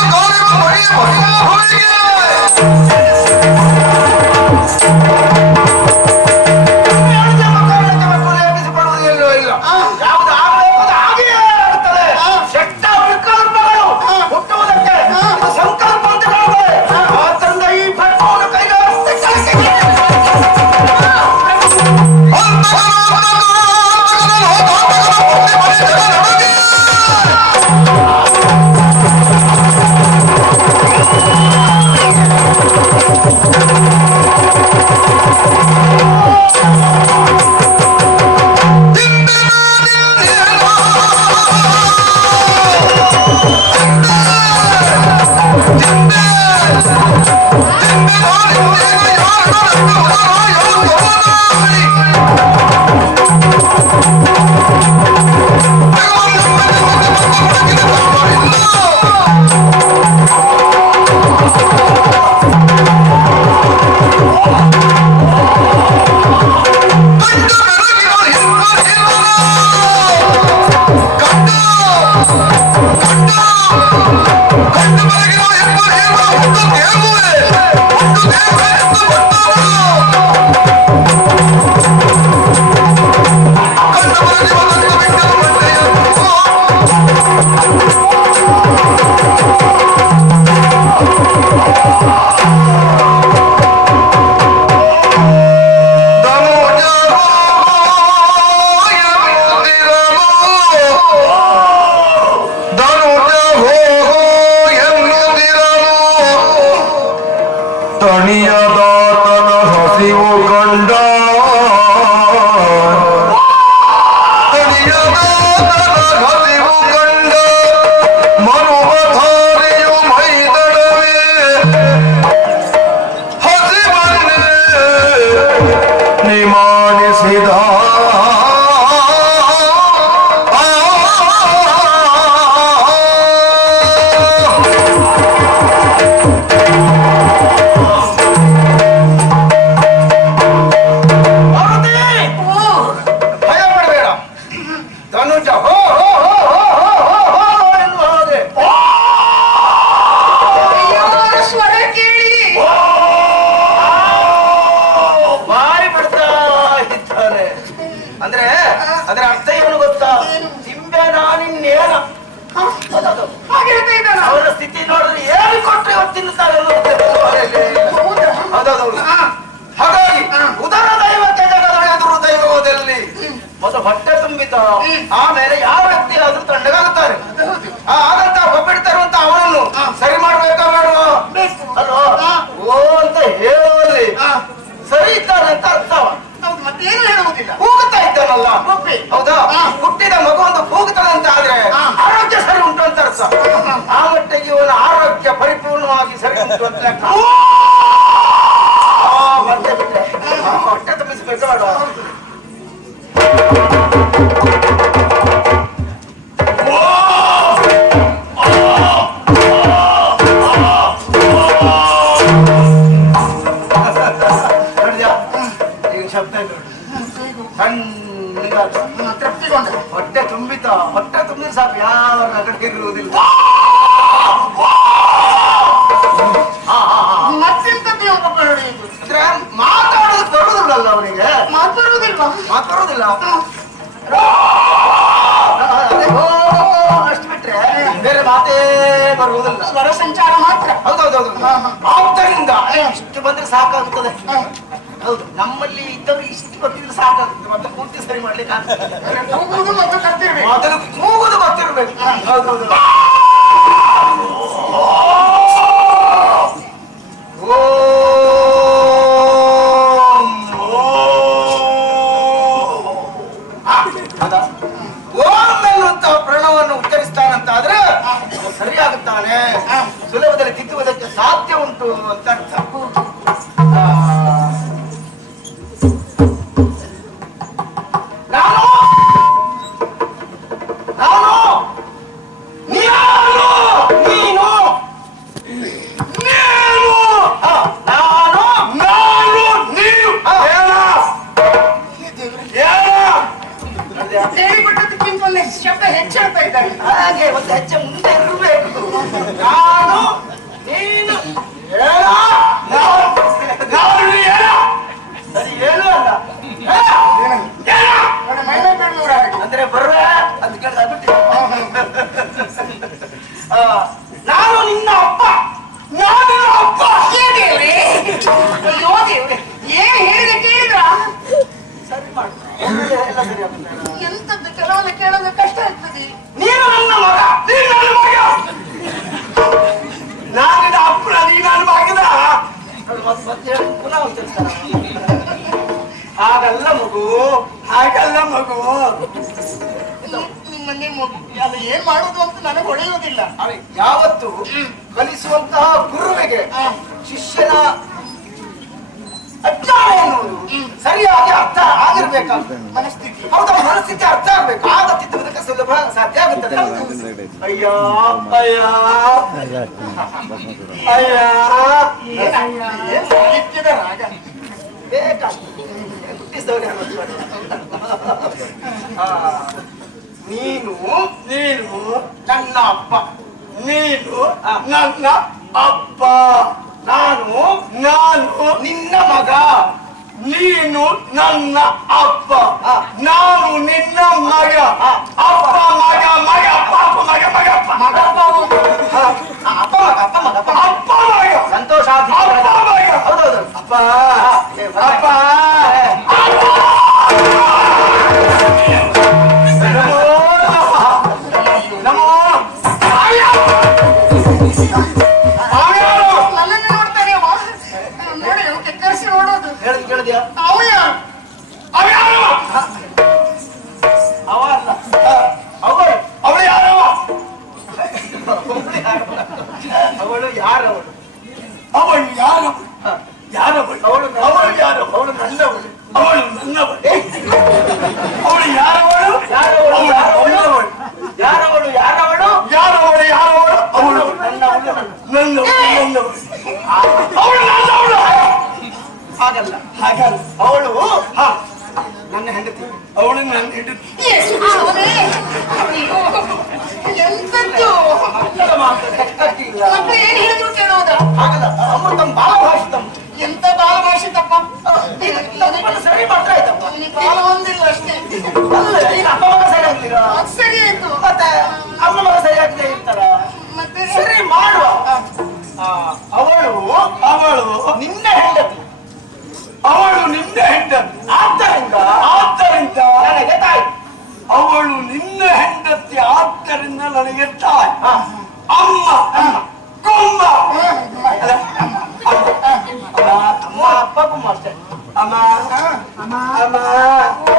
ಜಿಂದ Tony, Tony. ಹೊಟ್ಟೆ ಆಮೇಲೆ ಯಾವ ವ್ಯಕ್ತಿ ಆದ್ರೂ ತಂಡಗಾಗುತ್ತಾರೆ ಆ ಆಗಂತ ತರುವಂತ ಅವರನ್ನು ಸರಿ ಮಾಡ್ಬೇಕಾ ಬೇಕು. ಅಲ್ವಾ. ಓ ಅಂತ ಹೇಳುವಲ್ಲಿ. ಸರಿ ಇದ್ದಾನೆ ಅಂತ ಅರ್ಥವ ಮತ್ತೇನು ಹೇಳುವುದಿಲ್ಲ. ಕೂಗುತ್ತಾ ಇದ್ದಾನಲ್ಲ. ಹೌದಾ? ಹುಟ್ಟಿದ ಮಗು ಒಂದು ಅಂತ ಆದ್ರೆ ಆರೋಗ್ಯ ಸರಿ ಉಂಟು ಅಂತ ಅರ್ಥ. ಆ ಮಟ್ಟಿಗೆ ಇವನ ಆರೋಗ್ಯ ಪರಿಪೂರ್ಣವಾಗಿ ಸರಿ ಉಂಟು ಅಂತ ಲೆಕ್ಕ. ಆ, ಮತ್ತೆ ಬಿಟ್ಟೆ. ಹೊಟ್ಟೆ ಬೇಡ good. ಸಾಕಾಗುತ್ತದೆ. ಹೌದು ನಮ್ಮಲ್ಲಿ ಇದ್ದವರು ಇಷ್ಟು ಗೊತ್ತಿದ್ರೆ ಸಾಕಾಗುತ್ತೆ. ಮತ್ತೆ ಪೂರ್ತಿ ಸರಿ ಮಾಡ್ಲಿಕ್ಕೆ ಆಗ್ತದೆ. ಮೊದಲು ಮೂಗುದು ಗೊತ್ತಿರ್ಬೇಕು ಹೌದೌದು ಪ್ರಣವನ್ನು ಉಚ್ಚರಿಸ್ತಾನಂತ ಆದ್ರೆ ಸರಿಯಾಗುತ್ತಾನೆ. ಸುಲಭದಲ್ಲಿ ತಿದ್ದುವುದಕ್ಕೆ ಸಾಧ್ಯ ಉಂಟು ಅಂತ ಹಾಗೆ ಒಂದು ಹೆಜ್ಜೆ ಮುಂದೆ ಇರಬೇಕು. ನಾನು ನೀನು ಹೇಳ? ಸರಿ ಹೇಳು ಅಲ್ಲ. ಹೇಳ. ಹಾಗೆ ಅಂದ್ರೆ ಬರುವೆ ಅಂತ ಕೇಳಿದ ಬಿಟ್ಟು ಮನಸ್ಥಿತಿ ಹೌದಾ ಮನಸ್ಥಿತಿ ಅರ್ಥ ಆಗ್ಬೇಕು. ಆಗ ತಿದ್ದುವುದಕ್ಕೆ ಸುಲಭ ಸಾಧ್ಯ ಆಗುತ್ತದೆ. ಅಯ್ಯ ಅಯ್ಯ. ಅಯ್ಯ. ಸಾಹಿತ್ಯದ ರಾಗ ನೀನು ನೀನು ನನ್ನ ಅಪ್ಪ. ನೀನು ನನ್ನ ಅಪ್ಪ. ನಾನು ನಾನು ನಿನ್ನ ಮಗ. ನೀನು ನನ್ನ ಅಪ್ಪ. ನಾನು ನಿನ್ನ ಮಗ. ಅಪ್ಪ ಮಗ ಮಗ ಪಾಪ ಮಗ ಮಗ ಮಗ ಅಪ್ಪ ಮಗ ಅಪ್ಪ ಮಗ ಅಪ್ಪ. ಮಗ. ಸಂತೋಷ ಅಪ್ಪ ಮಗ. ಹೌದೌದು ಅಪ್ಪ ಅಪ್ಪ. ಸರಿ ಆಯ್ತು. ಮತ್ತೆ ಅಮ್ಮ ಮಗ ಸರಿ ಆಗದೆ ಇರ್ತಾರ ಸರಿ ಮಾಡುವ. ಆ, ಅವಳು ಅವಳು ನಿನ್ನ ಹೆಂಡತಿ. ಅವಳು ನಿನ್ನ ಹೆಂಡತಿ. ಆದ್ದರಿಂದ ಆದ್ದರಿಂದ ನನಗೆ ತಾಯಿ. ಅವಳು ನಿನ್ನ ಹೆಂಡತಿ ಆದ್ದರಿಂದ ನನಗೆ ತಾಯಿ. ಅಮ್ಮ. ಕುಮ್ಮ ಅಮ್ಮ. ಅಮ್ಮ. ಅಪ್ಪ ಕುಮ್ಮ ಅಷ್ಟೇ. ಅಮ್ಮ. ಅಮ್ಮ. ಈ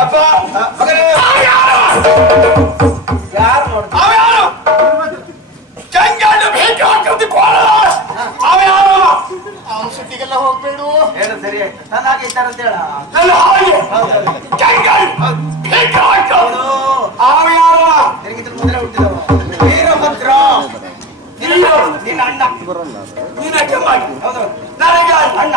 ಅಪ್ಪ ಮಗನೇ, ಯಾರು ನೋಡ್ತಾರೆ? ಅವ ಯಾರು? ಚಂಗಾಡು ಭೇಟಿ ಹಾಕಂತ ಕೋಳ ಅವ ಯಾರು? ಅವನ ಸುದ್ದಿಗೆಲ್ಲ ಹೋಗ್ಬೇಡು. ಹೇಳು ಸರಿ ನನ್ನ ಹಾಗೆ ಇದ್ದಾರೆ ಅಂತ ಹೇಳ. ನನ್ನ ಹಾಗೆ. ಚಂಗಾಡು ಭೇಟಿ ಹಾಕ ಹೌದು. ಅವ ಯಾರು? ನಿನಗಿಂತ ಮೊದಲೇ ಹುಟ್ಟಿದವ. ವೀರಭದ್ರ. ನಿನ್ನ ಅಣ್ಣ. ನಿನಗೆ ಮಾಡಿ ಹೌದು. ನನಗೆ ಅಣ್ಣ.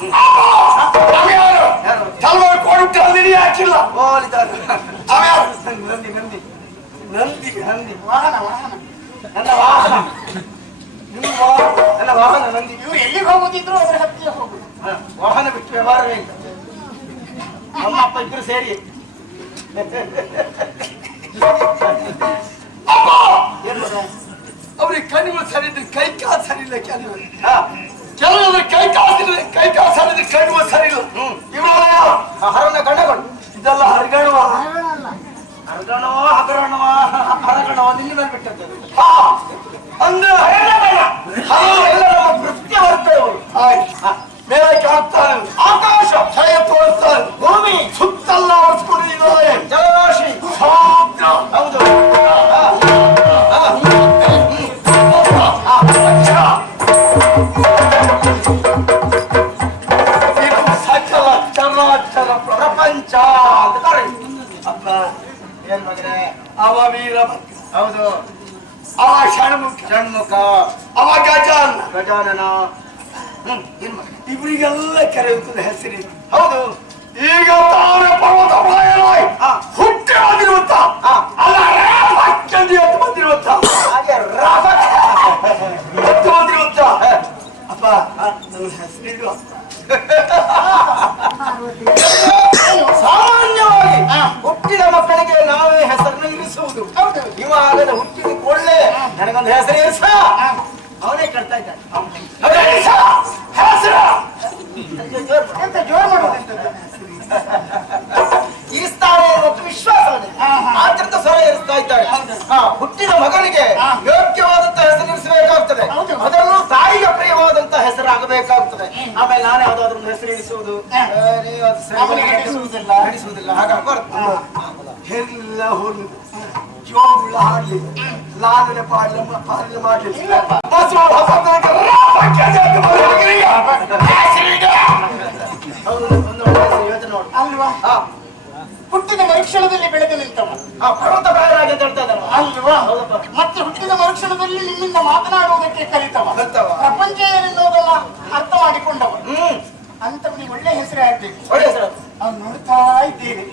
ನಮ್ಮ ಯಾರು ತಲೆಮಾರು ಕೊಡುತ್ತೆ ಅಲ್ಲಿ ಹಾಕಿಲ್ಲ আমি আর ನಂದಿ ನಂದಿ ನಂದಿ ನಂದಿ ವಾಹನ ವಾಹನ ನನ್ನ ವಾಹನ ನಿಮ್ಮ ವಾಹನ ವಾಹನ ನಂದಿ ಇವ್ರು ಎಲ್ಲಿಗೆ ಹೋಗುತ್ತಿದ್ರು ಅದ್ರ ಹತ್ತಿರ ಹೋಗುದು ವಾಹನ ಬಿಟ್ಟು ವ್ಯವಹಾರವೇ ಇಲ್ಲ ಅಪ್ಪ ಇದ್ರು ಸೇರಿ ಅಪ್ಪ? ಅವ್ರಿಗೆ ಕಣ್ಣುಗಳು ಸರಿ ಕೈ ಕಾಲು ಸರಿ ಇಲ್ಲ ಕೆಲವು ಕೆಲವರು ಕೈ ಕಾಸಿಲ್ಲ ಕೈ ಕಾಲು ಸರಿ ಇದ್ರೆ ಕಣ್ಣುಗಳು ಸರಿ ಇಲ್ಲ. ಇವರಲ್ಲ ಹರಣ ಗಂಡಗಳು. ಇದೆಲ್ಲ ಹರಗಣವ. ಹರಗಣವ, ಹಗರಣವ, ಹರಗಣವ ನಿನ್ನ ಮೇಲೆ ಬಿಟ್ಟದ್ದು. ಹಾ. ಅಂದ್ರೆ ಎಲ್ಲ ನಮ್ಮ ವೃತ್ತಿ ಬರ್ತೇವೆ ಮೇಲಕ್ಕೆ ಮೇಲೆ ಕಾಣ್ತಾನೆ. ಆಕಾಶ. ಛಾಯ ತೋರಿಸ್ತಾನೆ ಭೂಮಿ. ಸುತ್ತಲ್ಲ ಅವ ವೀರಭದ್ರ ಹೌದು. ಅವ ಷಣ್ಮುಖ. ಷಣ್ಮುಖ. ಅವ ಗಜಾನ. ಗಜಾನನ. ಹ್ಮ್ ಏನ್ ಮಗನೇ ಇವರಿಗೆಲ್ಲ ಕರೆಯುತ್ತದೆ ಹೆಸರಿದೆ ಹೌದು. ಈಗ ತಾವೇ ಪರ್ವತ. ಹುಟ್ಟಿ ಬಂದಿರುವಂತ. ಅಲ್ಲ ರಾಮಕ್ಕಂದಿ ಅಂತ ಬಂದಿರುವಂತ ಹಾಗೆ. ಹೊತ್ತು ಬಂದಿರುವಂತ. ಅಪ್ಪ ನನ್ನ ಹೆಸರಿಡು ಸಾಮಾನ್ಯ. ಹುಟ್ಟಿದ ಮಕ್ಕಳಿಗೆ ನಾವೇ ಹೆಸರನ್ನು ಇರಿಸುವುದು. ಇವಾಗಲೇ ಹುಟ್ಟಿದ ಕೊಳ್ಳೆ ನನಗೊಂದು ಹೆಸರು ಇರಿಸ. ಅವನೇ ಕಟ್ತಾ ಇದ್ದಾನೆ. ಎಂತ ಜೋರ್ ಇರಿಸ್ತಾರೆ ಮತ್ತು ವಿಶ್ವಾಸ ಆತಂಕ. ಸ್ವರ ಇರಿಸ್ತಾ ಇದ್ದಾರೆ. ಹುಟ್ಟಿದ ಮಗನಿಗೆ ಯೋಗ್ಯವಾದಂತಹ ಯೋಗ್ಯವಾದಂತ ಹೆಸರು ಇರಿಸಬೇಕಾಗ್ತದೆ. ಅದರಲ್ಲೂ ತಾಯಿಗೆ ಪ್ರಿಯವಾದಂತಹ ಹೆಸರಾಗಬೇಕಾಗ್ತದೆ. ಆಮೇಲೆ ನಾನೇ ಯಾವ್ದಾದ್ರು ಹೆಸರು ಇರಿಸುವುದು. ನಡೆಸುವುದಿಲ್ಲ. ನಡೆಸುವುದಿಲ್ಲ. ಹಾಗಾಗ್ಬಾರ್ದು ಹೆಲ್ಲ ಹುಲ್ಲು ಜೋಗುಳ ಹಾಡ್ಲಿ. ಲಾಲನೆ ಪಾಡಲಿ ಪಾಲನೆ ಮಾಡ್ಲಿ. ಬಸವ ಹಬ್ಬದಾಗ ರಾಮಕ್ಕಂದಿ ಅಂತ ಹೌದು ಒಂದು ಒಳ್ಳೆ ಹೆಸರು ಅಲ್ವಾ ಹುಟ್ಟಿದ ಮರುಕ್ಷಣದಲ್ಲಿ ಬೆಳೆದು ನಿಂತವ ಆ ಪರ್ವತ ಬಾಯರಾಗಿ ಅಂತ ಹೇಳ್ತಾ ಅಲ್ವಾ. ಮತ್ತೆ ಹುಟ್ಟಿದ ಮರುಕ್ಷಣದಲ್ಲಿ ನಿಮ್ಮಿಂದ ಮಾತನಾಡುವುದಕ್ಕೆ ಕಲಿತವ ಕಲಿತವ. ಪ್ರಪಂಚ ಏನೆನ್ನುವುದನ್ನ ಅರ್ಥ ಮಾಡಿಕೊಂಡವ ಹ್ಮ್ ಅಂತವನಿಗೆ ಒಳ್ಳೆ ಹೆಸರು ಆಗ್ಬೇಕು. ಒಳ್ಳೆ ಹೆಸರು. ಅವ್ನು ನೋಡ್ತಾ ಇದ್ದೇನೆ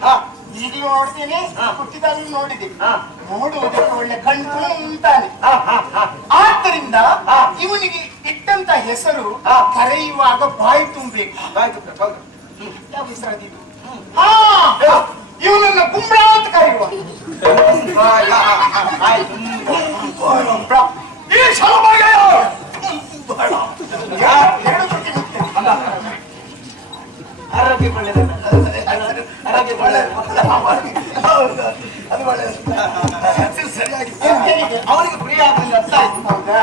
ಈಗಲೂ ನೋಡ್ತೇನೆ. ಹುಟ್ಟಿದಾಗಲೂ ನೋಡಿದೆ ಹಾ. ನೋಡುವುದಕ್ಕೆ ಒಳ್ಳೆ ಕಣ್ಣು ಅಂತಾನೆ. ಆದ್ದರಿಂದ. ಇವನಿಗೆ ಇಟ್ಟಂತ ಹೆಸರು. ಕರೆಯುವಾಗ ಬಾಯಿ ತುಂಬಬೇಕು. ಯಾವ ಹೆಸರು ಅದಿದು ಹಾ. ಇವನನ್ನ ಕುಂಬಳ ಅಂತ ಕರೆಯುವ. ಈ ಸಲುವಾಗಿ ಎರಡು ಸತಿ ಮುಟ್ತೆ. ಆರೋಗ್ಯ ಒಳ್ಳೆಯದಲ್ಲ ಆರೋಗ್ಯ ಒಳ್ಳೆಯದು ಅದು ಒಳ್ಳೆ ಹೆಸರು ಸರಿಯಾಗಿ ಹೇಗಿದೆ? ಅವನಿಗೆ ಪ್ರಿಯ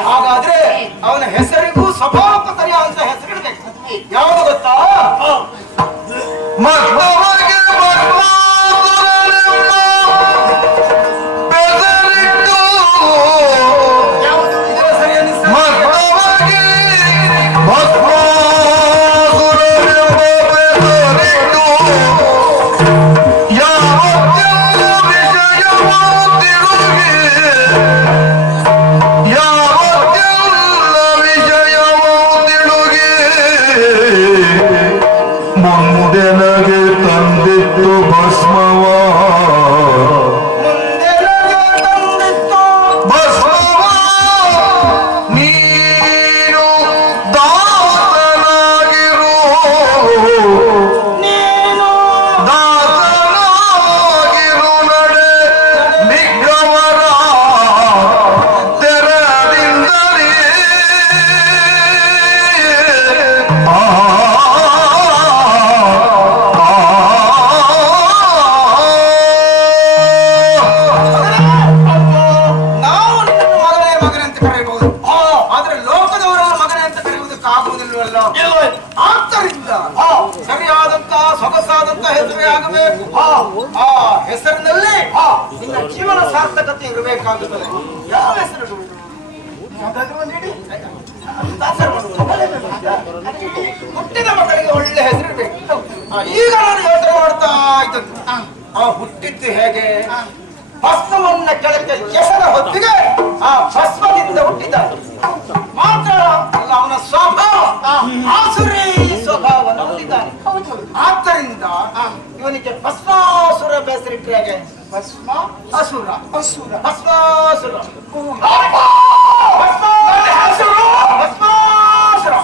ಹಾಗಾದ್ರೆ ಅವನ ಹೆಸರಿಗೂ ಸ್ವಭಾವಕ್ಕೂ ಈಗ ನಾನು ಯೋಚನೆ ಮಾಡ್ತಾ ಇದ್ದದ್ದು ಆ ಹುಟ್ಟಿದ್ದು ಹೇಗೆ? ಭಸ್ಮವನ್ನ ಕೆಳಕ್ಕೆ ಕೆಸರ ಹೊತ್ತಿಗೆ ಆ ಭಸ್ಮದಿಂದ ಹುಟ್ಟಿದ ಮಾತ್ರ ಅಲ್ಲ ಅವನ ಸ್ವಭಾವ. ಆಸುರಿ ಸ್ವಭಾವವನ್ನು ಹೊಂದಿದ್ದಾನೆ. ಹೌದು. ಆದ್ದರಿಂದ ಇವನಿಗೆ ಭಸ್ಮಾಸುರ ಬೆಸರಿಟ್ರೆ ಹೇಗೆ? ಭಸ್ಮ ಅಸುರ. ಅಸುರ. ಭಸ್ಮಾಸುರ. ಭಸ್ಮಾಸುರ. ಭಸ್ಮಾಸುರ.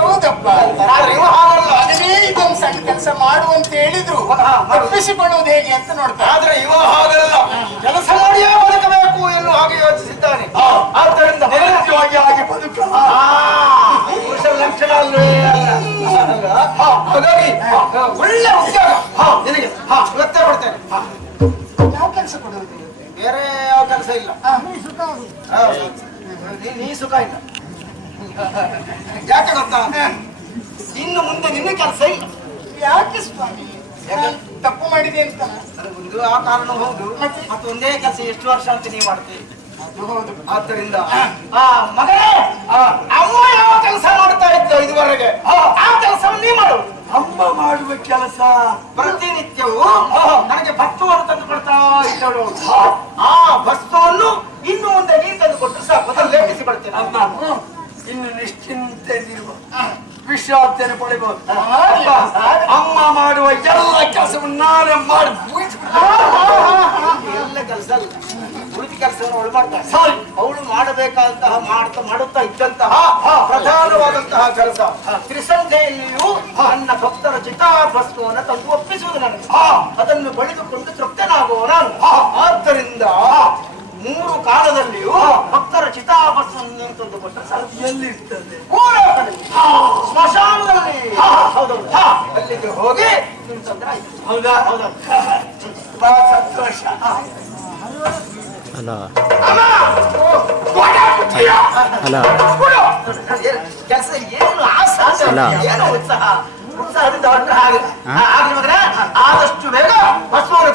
ಹೌದಪ್ಪ. ಹಾಗಲ್ಲ ಅದನ್ನೇ ಇದೊಂದು ಸಣ್ಣ ಕೆಲಸ ಮಾಡು ಅಂತ ಹೇಳಿದ್ರು. ತಪ್ಪಿಸಿಕೊಳ್ಳುವುದು ಹೇಗೆ ಅಂತ ನೋಡ್ತಾರೆ ಆದ್ರೆ ಇವ ಹಾಗಲ್ಲ ಕೆಲಸ ಮಾಡಿಯೇ ಬದುಕಬೇಕು ಎಂದು ಹಾಗೆ ಯೋಚಿಸಿದ್ದಾನೆ. ಆದ್ದರಿಂದ ನಿರಂತರವಾಗಿ ಹಾಗೆ ಬದುಕ. ಲಕ್ಷಣ. ಹಾಗಾಗಿ ಒಳ್ಳೆ ಉದ್ಯೋಗ. ನಿನಗೆ. ಗೊತ್ತೇ ಕೊಡ್ತೇನೆ. ಯಾವ ಕೆಲಸ ಕೊಡುವುದು? ಬೇರೆ ಯಾವ ಕೆಲಸ ಇಲ್ಲ. ನೀ- ಸುಖ ಇಲ್ಲ ಯಾಕೆ ಗೊತ್ತಾ ಇನ್ನು ಮುಂದೆ ನಿನ್ನ ಕೆಲಸ ಇಲ್ಲ ಯಾಕೆ ಸ್ವಾಮಿ? ತಪ್ಪು ಮಾಡಿದೆ ಅಂತ ಒಂದು ಆ ಕಾರಣ ಹೌದು ಮತ್ತೆ? ಒಂದೇ ಕೆಲಸ ಎಷ್ಟು ವರ್ಷ ಅಂತ ನೀವು ಮಾಡ್ತೀರಿ ಅದು ಹೌದು ಆದ್ದರಿಂದ ಆ ಮಗನೇ ಆ, ಅಮ್ಮ ಯಾವ ಕೆಲಸ ಮಾಡ್ತಾ ಇದ್ದ ಇದುವರೆಗೆ ಆ ಕೆಲಸವನ್ನು ನೀ ಮಾಡು ಅಮ್ಮ ಮಾಡುವ ಕೆಲಸ ಪ್ರತಿನಿತ್ಯವೂ ನನಗೆ ಭಕ್ತವನ್ನು ತಂದು ಕೊಡ್ತಾ ಇದ್ದಳು ಆ ಭಸ್ಮವನ್ನು ಇನ್ನು ಮುಂದೆ ನೀರು ತಂದು ಕೊಟ್ಟು ಸಾಕು ಅದನ್ನು ಲೇಖಿಸಿ ಬರ್ತೇನೆ. ಅಮ್ಮ ಇನ್ನು ನಿಶ್ಚಿಂತೆಯಲ್ಲಿರುವ ವಿಶ್ರಾಂತಿಯನ್ನು ಪಡೆಯಬಹುದು. ಅಮ್ಮ ಮಾಡುವ ಎಲ್ಲ ಕೆಲಸವನ್ನು ನಾನೇ ಮಾಡಿ. ಎಲ್ಲ ಕೆಲಸ ಅಲ್ಲ. ಉಳಿದ ಕೆಲಸವನ್ನು ಅವಳು ಮಾಡ್ತಾಳೆ. ಸರಿ. ಅವಳು ಮಾಡಬೇಕಾದಂತಹ ಮಾಡ್ತಾ ಮಾಡುತ್ತಾ ಇದ್ದಂತಹ ಪ್ರಧಾನವಾದಂತಹ ಕೆಲಸ. ತ್ರಿಸಂಧೆಯಲ್ಲಿಯೂ ನನ್ನ ಭಕ್ತರ ಚಿತಾಭಸ್ಮವನ್ನು ತಂದು ಒಪ್ಪಿಸುವುದು ನನಗೆ. ಅದನ್ನು ಬಳಿದುಕೊಂಡು ತೃಪ್ತನಾಗುವ ನಾನು. ಆದ್ದರಿಂದ ಮೂರು ಕಾಲದಲ್ಲಿಯೂ ಭಕ್ತರ ತಂದು ಕೊಟ್ಟರೆ ಸಾಕು. ಎಲ್ಲಿರ್ತದೆ? ಸ್ಮಶಾನದಲ್ಲಿ. ಹೌದೌದು. ಅಲ್ಲಿಗೆ ಹೋಗಿ ನೀನು ತಂದ್ರೆ ಆಯ್ತು. ಹೌದಾ? ಹೌದಾ ಬಹಳ ಸಂತೋಷ. ಅಲ್ಲ. ಅಲ್ಲ. ಕೆಲಸ ಏನು ಆಸೆ. ಏನು ಉತ್ಸಾಹ. ಉತ್ಸಾಹದಿಂದ ಹೊರಟ್ರೆ ಹಾಗೆ. ಆದಷ್ಟು ಬೇಗ ಭಸ್ಮವನ್ನು